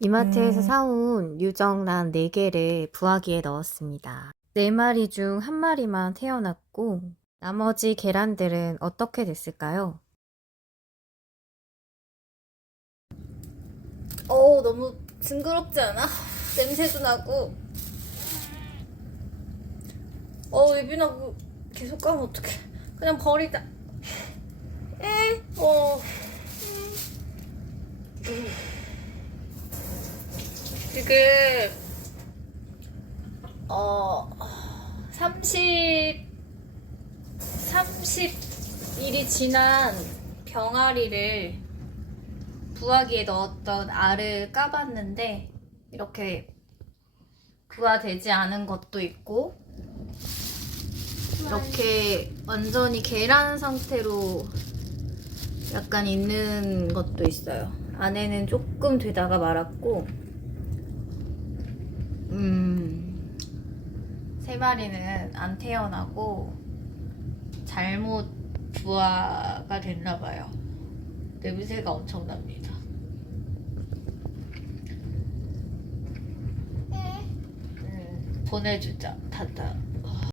이마트에서 음. 사온 유정란 4개를 부화기에 넣었습니다. 4마리 중 1마리만 태어났고 나머지 계란들은 어떻게 됐을까요? 어우 너무 징그럽지 않아? 냄새도 나고 어 예빈아 그거 계속 까면 어떡해 그냥 버리자 에? 어 지금 어 30, 30일이 지난 병아리를 부화기에 넣었던 알을 까봤는데 이렇게 부화되지 않은 것도 있고 이렇게 완전히 계란 상태로 약간 있는 것도 있어요. 안에는 조금 되다가 말았고 음, 세 마리는 안 태어나고 잘못 부화가 됐나 봐요. 냄새가 엄청납니다. 음, 보내주자, 타타.